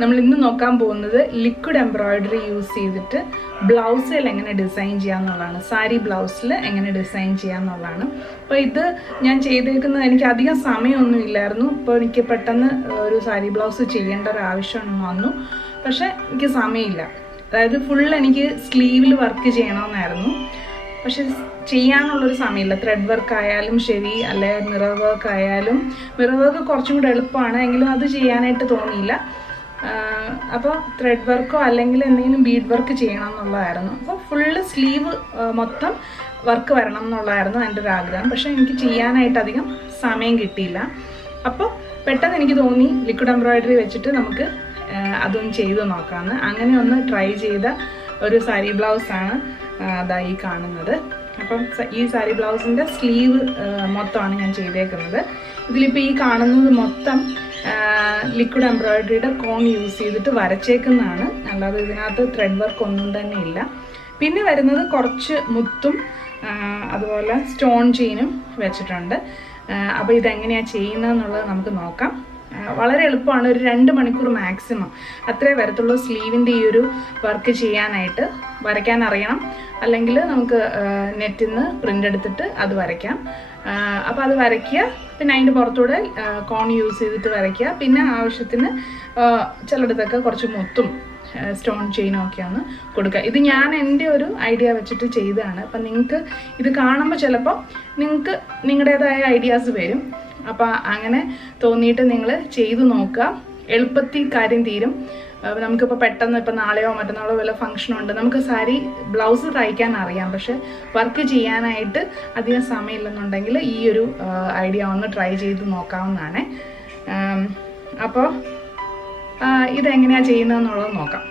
നമ്മൾ ഇന്ന് നോക്കാൻ പോകുന്നത് ലിക്വിഡ് എംബ്രോയിഡറി യൂസ് ചെയ്തിട്ട് ബ്ലൗസിൽ എങ്ങനെ ഡിസൈൻ ചെയ്യാന്നുള്ളതാണ്. സാരി ബ്ലൗസിൽ എങ്ങനെ ഡിസൈൻ ചെയ്യാന്നുള്ളതാണ്. അപ്പോൾ ഇത് ഞാൻ ചെയ്തേക്കുന്നത് എനിക്ക് അധികം സമയമൊന്നും ഇല്ലായിരുന്നു. ഇപ്പോൾ എനിക്ക് പെട്ടെന്ന് ഒരു സാരി ബ്ലൗസ് ചെയ്യേണ്ട ഒരു ആവശ്യം വന്നു. പക്ഷേ എനിക്ക് സമയമില്ല. അതായത് ഫുൾ എനിക്ക് സ്ലീവിൽ വർക്ക് ചെയ്യണമെന്നായിരുന്നു. പക്ഷെ ചെയ്യാനുള്ളൊരു സമയമില്ല. ത്രെഡ് വർക്ക് ആയാലും ശരി, അല്ലെ മിറർ വർക്ക് ആയാലും. മിറർ വർക്ക് കുറച്ചും കൂടെ എളുപ്പമാണ്, എങ്കിലും അത് ചെയ്യാനായിട്ട് തോന്നിയില്ല. അപ്പോൾ ത്രെഡ് വർക്കോ അല്ലെങ്കിൽ എന്തെങ്കിലും ബീഡ് വർക്ക് ചെയ്യണം എന്നുള്ളതായിരുന്നു. അപ്പോൾ ഫുള്ള് സ്ലീവ് മൊത്തം വർക്ക് വരണം എന്നുള്ളതായിരുന്നു എൻ്റെ ഒരു ആഗ്രഹം. പക്ഷേ എനിക്ക് ചെയ്യാനായിട്ട് അധികം സമയം കിട്ടിയില്ല. അപ്പോൾ പെട്ടെന്ന് എനിക്ക് തോന്നി ലിക്വിഡ് എംബ്രോയിഡറി വെച്ചിട്ട് നമുക്ക് അതൊന്ന് ചെയ്ത് നോക്കാമെന്ന്. അങ്ങനെ ഒന്ന് ട്രൈ ചെയ്ത ഒരു സാരി ബ്ലൗസാണ് അതായി കാണുന്നത്. അപ്പം ഈ സാരി ബ്ലൗസിൻ്റെ സ്ലീവ് മൊത്തമാണ് ഞാൻ ചെയ്തേക്കുന്നത്. ഇതിലിപ്പോൾ ഈ കാണുന്നത് മൊത്തം ലിക്വിഡ് എംബ്രോയിഡറിയുടെ കോൺ യൂസ് ചെയ്തിട്ട് വരച്ചേക്കുന്നതാണ്, അല്ലാതെ ഇതിനകത്ത് ത്രെഡ് വർക്ക് ഒന്നും തന്നെ ഇല്ല. പിന്നെ വരുന്നത് കുറച്ച് മുത്തും അതുപോലെ സ്റ്റോൺ ചെയിനും വെച്ചിട്ടുണ്ട്. അപ്പോൾ ഇതെങ്ങനെയാണ് ചെയ്യുന്നതെന്നുള്ളത് നമുക്ക് നോക്കാം. വളരെ എളുപ്പമാണ്. ഒരു 2 മണിക്കൂർ മാക്സിമം അത്രേ വരത്തുള്ളൂ സ്ലീവിൻ്റെ ഈ ഒരു വർക്ക് ചെയ്യാനായിട്ട്. വരയ്ക്കാൻ അറിയണം, അല്ലെങ്കിൽ നമുക്ക് നെറ്റിൽ നിന്ന് പ്രിൻ്റ് എടുത്തിട്ട് അത് വരയ്ക്കാം. അപ്പോൾ അത് വരയ്ക്കുക. പിന്നെ അതിൻ്റെ പുറത്തൂടെ കോൺ യൂസ് ചെയ്തിട്ട് വരയ്ക്കുക. പിന്നെ ആവശ്യത്തിന് ചിലയിടത്തൊക്കെ കുറച്ച് മുത്തും സ്റ്റോൺ ചെയിനും ഒക്കെയാണ് കൊടുക്കുക. ഇത് ഞാൻ എൻ്റെ ഒരു ഐഡിയ വെച്ചിട്ട് ചെയ്തതാണ്. അപ്പം നിങ്ങൾക്ക് ഇത് കാണുമ്പോൾ ചിലപ്പോൾ നിങ്ങൾക്ക് നിങ്ങളുടേതായ ഐഡിയാസ് വരും. അപ്പോൾ അങ്ങനെ തോന്നിയിട്ട് നിങ്ങൾ ചെയ്ത് നോക്കുക. എളുപ്പത്തിൽ കാര്യം തീരും. നമുക്കിപ്പോൾ പെട്ടെന്ന് ഇപ്പോൾ നാളെയോ മറ്റന്നാളോ വല്ല ഫംഗ്ഷനുണ്ട്, നമുക്ക് സാരി ബ്ലൗസ് തയ്ക്കാൻ അറിയാം, പക്ഷെ വർക്ക് ചെയ്യാനായിട്ട് അധികം സമയമില്ലെന്നുണ്ടെങ്കിൽ ഈ ഒരു ഐഡിയ ഒന്ന് ട്രൈ ചെയ്ത് നോക്കാവുന്നതാണ്. അപ്പോൾ ഇതെങ്ങനെയാണ് ചെയ്യുന്നതെന്നുള്ളത് നോക്കാം.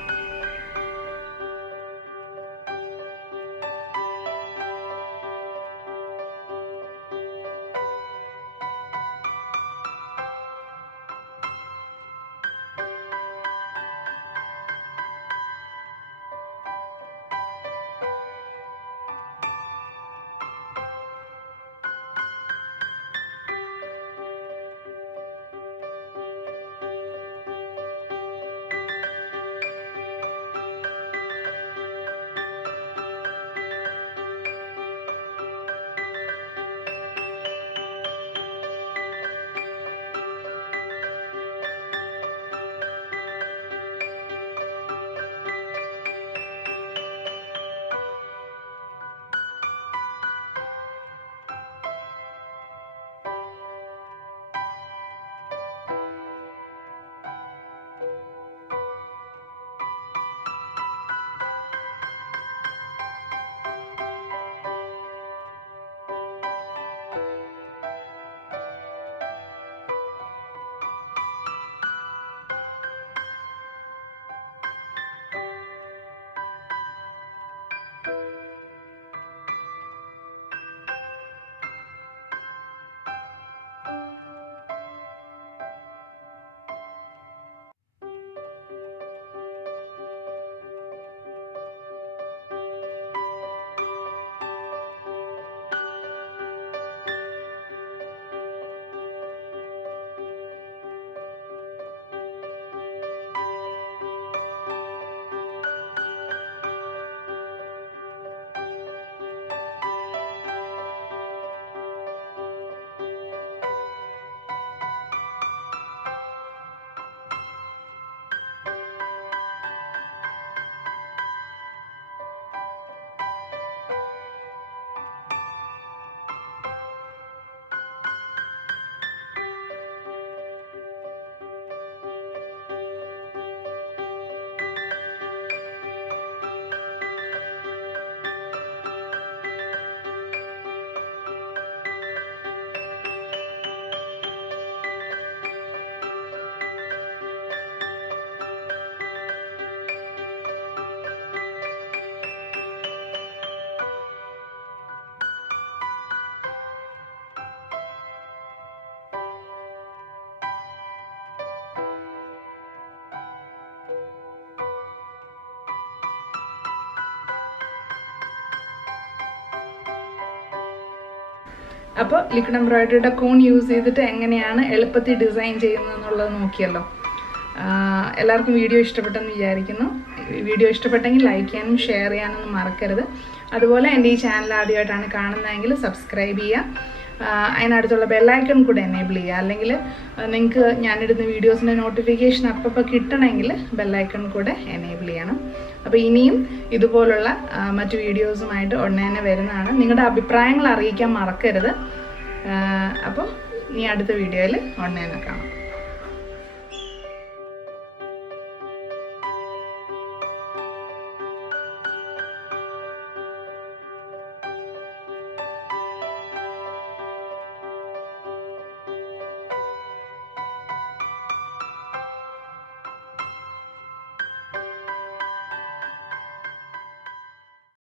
അപ്പോൾ ലിക്വിഡ് എംബ്രോയിഡറിയുടെ കോൺ യൂസ് ചെയ്തിട്ട് എങ്ങനെയാണ് എളുപ്പത്തിൽ ഡിസൈൻ ചെയ്യുന്നതെന്നുള്ളത് നോക്കിയല്ലോ. എല്ലാവർക്കും വീഡിയോ ഇഷ്ടപ്പെട്ടെന്ന് വിചാരിക്കുന്നു. വീഡിയോ ഇഷ്ടപ്പെട്ടെങ്കിൽ ലൈക്ക് ചെയ്യാനും ഷെയർ ചെയ്യാനൊന്നും മറക്കരുത്. അതുപോലെ എൻ്റെ ഈ ചാനൽ ആദ്യമായിട്ടാണ് കാണുന്നതെങ്കിൽ സബ്സ്ക്രൈബ് ചെയ്യുക. അതിനടുത്തുള്ള ബെല്ലൈക്കൺ കൂടെ എനേബിൾ ചെയ്യുക. അല്ലെങ്കിൽ നിങ്ങൾക്ക് ഞാനിടുന്ന വീഡിയോസിൻ്റെ നോട്ടിഫിക്കേഷൻ അപ്പോൾ കിട്ടണമെങ്കിൽ ബെല്ലൈക്കൺ കൂടെ എനേബിൾ ചെയ്യണം. അപ്പോൾ ഇനിയും ഇതുപോലുള്ള മറ്റു വീഡിയോസുമായിട്ട് ഉടനെ തന്നെ വരുന്നതാണ്. നിങ്ങളുടെ അഭിപ്രായങ്ങൾ അറിയിക്കാൻ മറക്കരുത്. അപ്പോൾ ഇനി അടുത്ത വീഡിയോയിൽ ഉടനെ തന്നെ കാണാം.